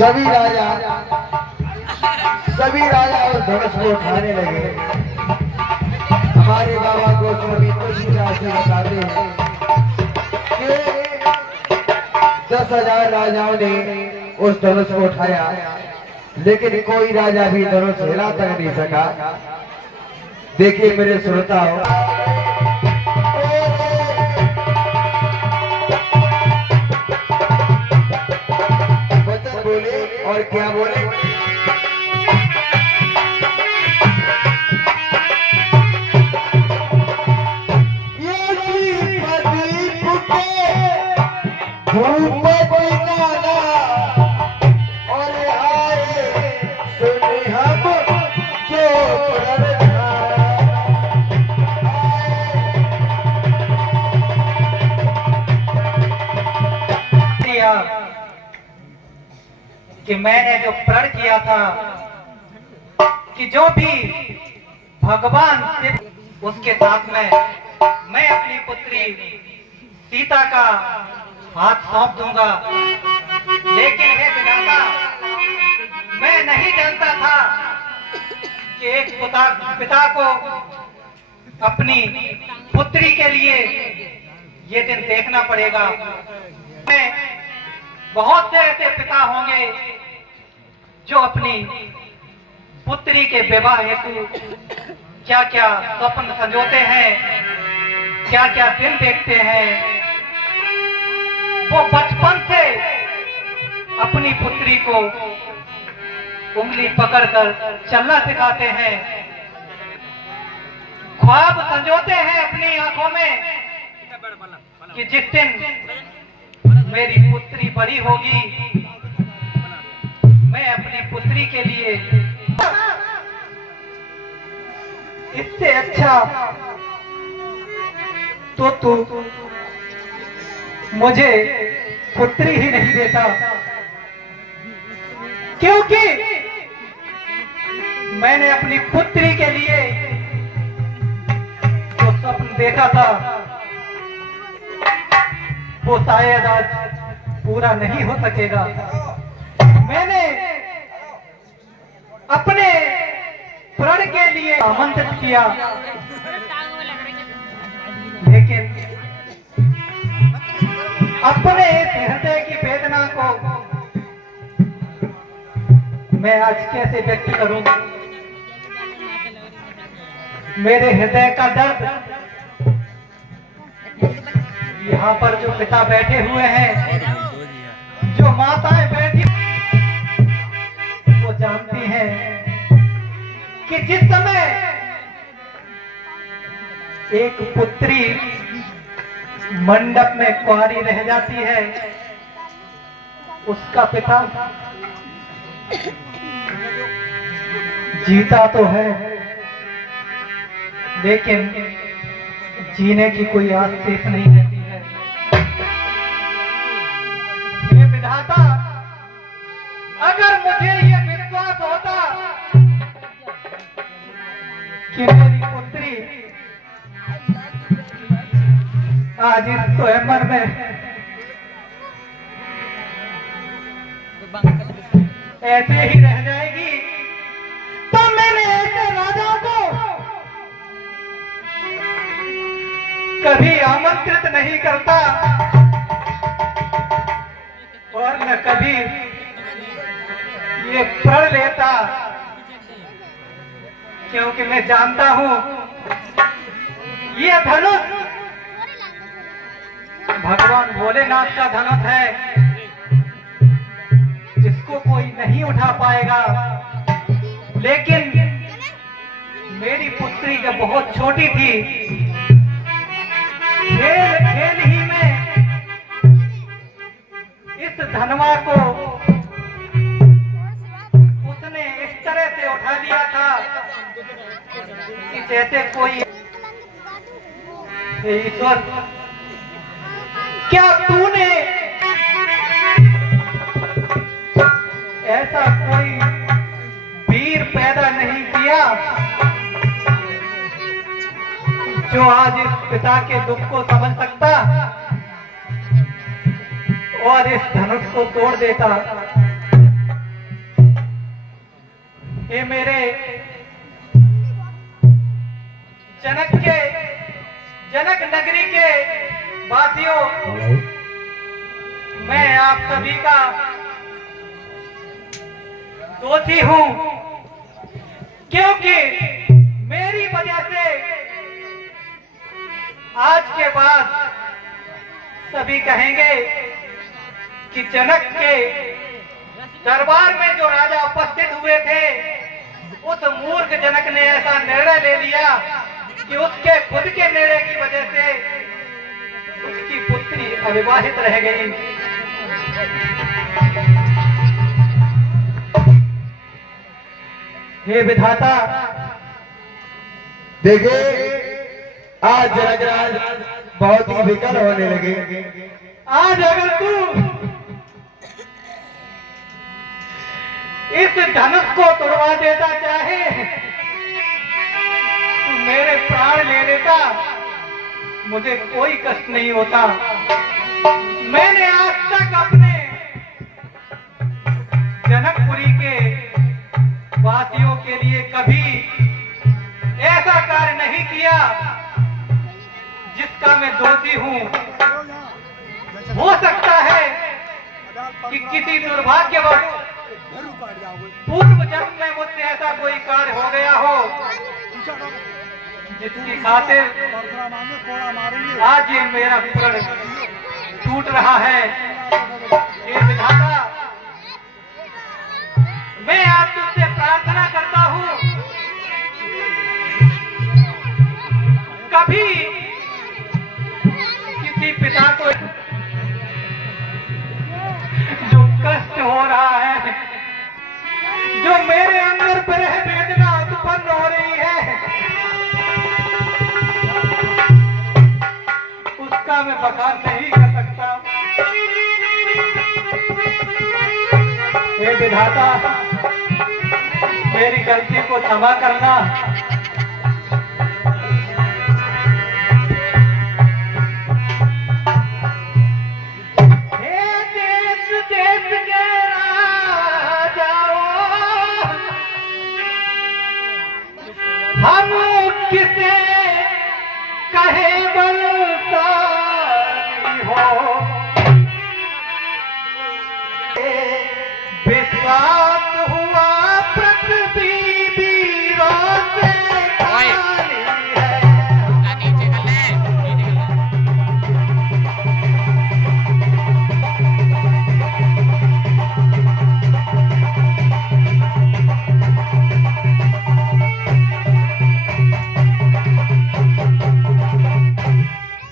सभी राजा और धनुष को उठाने लगे। हमारे बाबा को स्वामी तुलसीदास जी बताते हैं कि 10,000 राजाओं ने उस धनुष को उठाया, लेकिन कोई राजा भी धनुष हिला तक नहीं सका। देखिए मेरे श्रोताओं, वचन बोले और क्या बोले। कि मैंने जो प्रण किया था कि जो भी भगवान उसके साथ में मैं अपनी पुत्री सीता का हाथ सौंप दूंगा, लेकिन हे विधाता, मैं नहीं जानता था कि एक पिता को अपनी पुत्री के लिए ये दिन देखना पड़ेगा। बहुत से ऐसे पिता होंगे जो अपनी पुत्री के विवाह हेतु क्या क्या स्वप्न संजोते हैं, क्या क्या दिन देखते हैं। वो बचपन से अपनी पुत्री को उंगली पकड़कर चलना सिखाते हैं, ख्वाब संजोते हैं अपनी आंखों में कि जिस दिन मेरी पुत्री बड़ी होगी, मैं अपनी पुत्री के लिए इससे अच्छा तो तू मुझे पुत्री ही नहीं देता, क्योंकि मैंने अपनी पुत्री के लिए जो स्वप्न देखा था वो शायद आज पूरा नहीं हो सकेगा। मैंने अपने प्रण के लिए आमंत्रित किया, लेकिन अपने इस हृदय की वेदना को मैं आज कैसे व्यक्त करूं। मेरे हृदय का दर्द यहाँ पर जो पिता बैठे हुए हैं, जो माताएं बैठी, वो जानती हैं कि जिस समय एक पुत्री मंडप में कुंवारी रह जाती है, उसका पिता जीता तो है, लेकिन जीने की कोई आस शेष नहीं रहती है। ये विधाता, अगर मुझे ये विश्वास होता कि मेरी पुत्री आज इस स्वयंवर में ऐसे ही रह जाएगी, तो मैंने ऐसे राजा को कभी आमंत्रित नहीं करता और न कभी ये प्रण लेता, क्योंकि मैं जानता हूं ये धनुष भगवान भोलेनाथ का धनुष है, जिसको कोई नहीं उठा पाएगा। लेकिन मेरी पुत्री जब बहुत छोटी थी, खेल ही में इस धनवा को उसने इस तरह से उठा लिया था कि जैसे कोई ईश्वर, क्या तूने ऐसा कोई वीर पैदा नहीं किया जो आज इस पिता के दुख को समझ सकता। और इस धनुष को तोड़ देता। ये मेरे जनक नगरी के वासियों, मैं आप सभी का दोषी हूं, क्योंकि मेरी वजह से आज के बाद सभी कहेंगे कि जनक के दरबार में जो राजा उपस्थित हुए थे, उस मूर्ख जनक ने ऐसा निर्णय ले लिया कि उसके खुद के निर्णय की वजह से उसकी पुत्री अविवाहित रह गई। हे विधाता, देखिए आज जनकराज बहुत ही विकल होने लगे। आज अगर तू इस धनुष को तोड़वा देता चाहे, तू मेरे प्राण ले लेता, मुझे कोई कष्ट नहीं होता। मैंने आज तक अपने जनकपुरी के वासियों के लिए कभी ऐसा कार्य नहीं किया जिसका मैं दोषी हूं। हो सकता है कि किसी दुर्भाग्यवश पूर्व जन्म में मुझसे ऐसा कोई कार्य हो गया हो जिसकी खातिर आज ये मेरा प्रण टूट रहा है। हे विधाता, मैं आज तुझसे प्रार्थना करता हूं, कभी किसी पिता को जो कष्ट हो रहा है, जो मेरे अंदर विरह वेदना उत्पन्न हो रही है, उसका मैं बखान नहीं कर सकता। हे विधाता, मेरी गलती को क्षमा करना। हे देश देश के राजाओं, हम किसे कहे बलशाली हो, विश्वास हुआ पृथ्वी वीरों से खाली है।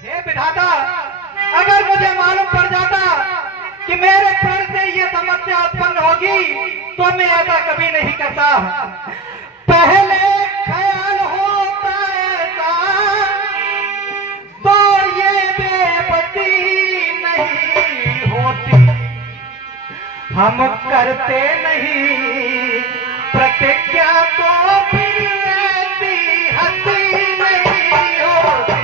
हे विधाता, अगर मुझे मालूम पड़ जाता कि मेरे प्रण से ये समस्या उत्पन्न होगी तो मैं ऐसा कभी नहीं करता। पहले ख्याल होता ऐसा तो ये बेबसी नहीं होती। हम करते नहीं प्रतिज्ञा तो फिर ऐसी हंसी नहीं होती।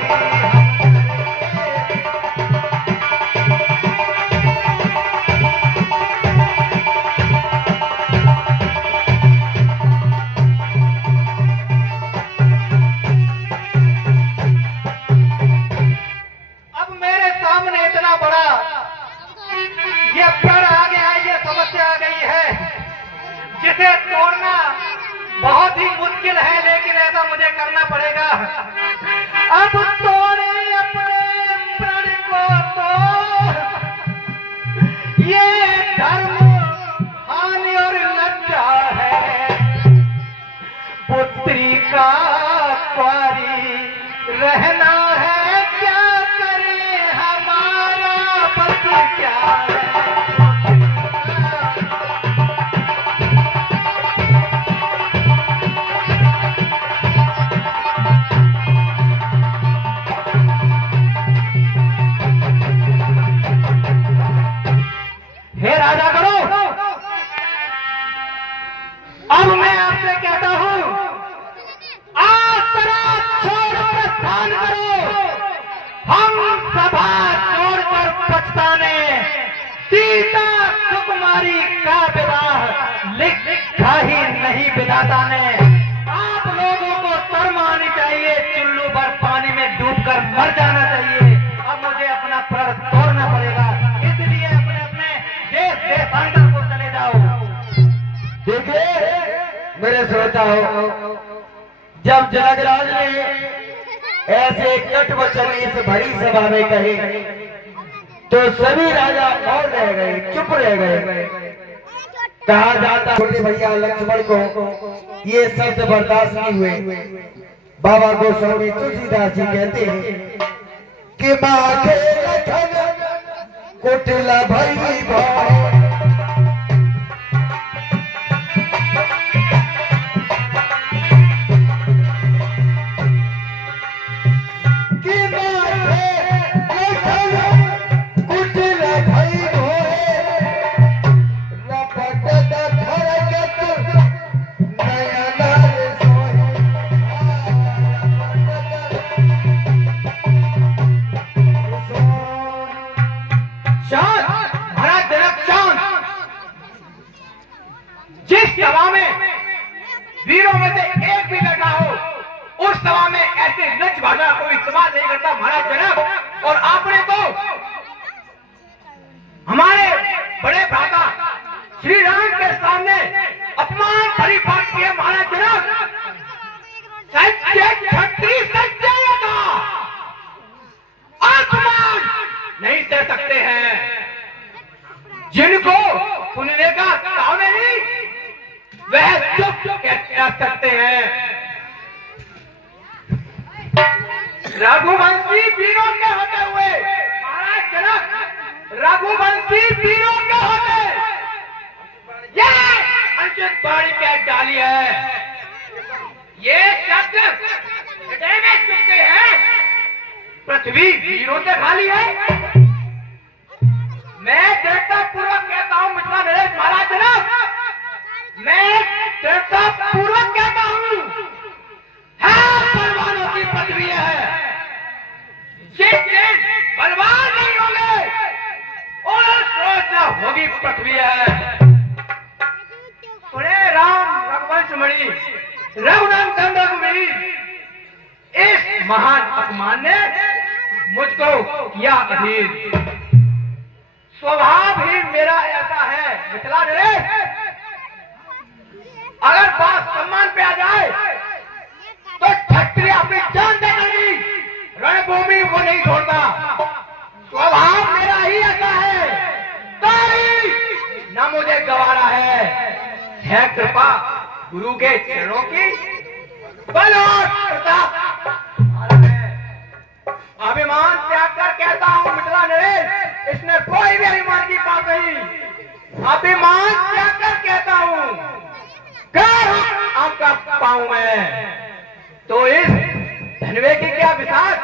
ये प्रण आ गया, ये समस्या आ गई है जिसे तोड़ना बहुत ही मुश्किल है, लेकिन ऐसा मुझे करना पड़ेगा। अब तोड़े अपने प्रण को तो ये धर्म हानि और लज्जा है। पुत्री का क्वारी रहना है, क्या करे हमारा बस क्या है। सीता सुकुमारी का विवाह लिखा ही नहीं विधाता ने। आप लोगों को शर्म आनी चाहिए, चुल्लू भर पानी में डूबकर मर जाना चाहिए। अब मुझे अपना प्रण तोड़ना पड़ेगा, इसलिए अपने अपने देश देशांतर को चले जाओ। देखिए मेरे श्रोताओं, जब जनकराज ने ऐसे कट वचन इस भरी सभा में कहे तो सभी राजा और रह गए, चुप रह गए। कहा जाता छोटे भैया लक्ष्मण को ये शब्द बर्दाश्त नहीं हुए। बाबा गोस्वामी तुलसीदास जी कहते हैं कि माथे लखन कुटिला भई भाई, जिस सभा में वीरों में से एक भी बैठा हो, उस सभा में ऐसे नच भाषा को इस्तेमाल नहीं करता महाराज जनक। और आपने तो हमारे बड़े भ्राता श्री राम के सामने अपमान भरी बात की है महाराज जनक। सच्चे क्षत्रिय सच्चे का अपमान नहीं दे सकते हैं, जिनको सुनने का काम नहीं वह चुप कह सकते हैं। रघुवंशी वीरों के होते हुए महाराज जनक, रघुवंशी वीरों के होते ये अनुचित बाणी क्या डाली है। ये शब्द हृदय में चुपते हैं, पृथ्वी वीरों से खाली है। मैं दृढ़ता पूर्वक कहता हूं मिथिला नरेश महाराज जनक, मैं दृढ़ता पूर्वक कहता हूं, बलवानों की पृथ्वी है। जिस दिन बलवान नहीं होंगे उस रोज न होगी पृथ्वी है। सुने राम रघुवंश मणि रघुनंदन रघुवीर, इस महान अपमान ने मुझको किया अधीर। स्वभाव ही मेरा ऐसा है मिथिला नरेश, अगर बात सम्मान पे आ जाए तो क्षत्रिय अपनी जान दे देगी, रणभूमि को नहीं छोड़ता। स्वभाव मेरा ही ऐसा है, तारी न मुझे गवारा है कृपा गुरु के चरणों की, बल और प्रताप। अभिमान त्याग कर कहता हूं मिथिला नरेश, इसमें कोई भी अभिमान की बात नहीं। अभिमान त्याग कर कहता हूं, आपका पाऊं मैं तो इस धनवे की क्या विशाल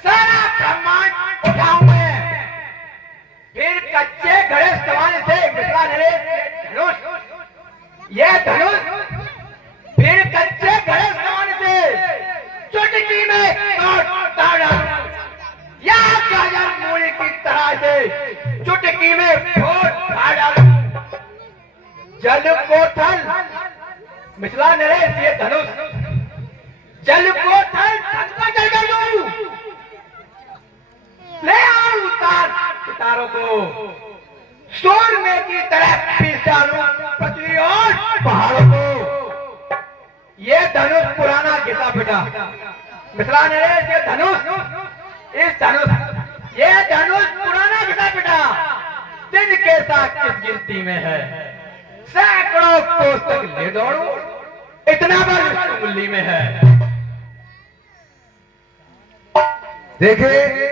सारा ब्रह्मांड उठाऊं मैं। फिर कच्चे घड़े सवाल से मिथिला नरेश धनुष, ये धनुष फिर कच्चे घड़े सवाल से चुटकी में या गाजर मूली की तरह से चुटकी में फोड़ फाड़ डालूं। जल को थल मिथिला नरेश ये धनुष, जल को थल जल दूं, ले आओ उतार सितारों को, सोन में की तरह पीस डालूं पृथ्वी और पहाड़ों को। ये धनुष पुराना घिसा पिटा मिथिला नरेश, ये धनुष, इस धनुष, ये धनुष पुराना घिसा पिटा दिन के साथ किस गिनती में है। सैकड़ों कोस तक ले दौड़ू, इतना बल उंगली में है। देखिए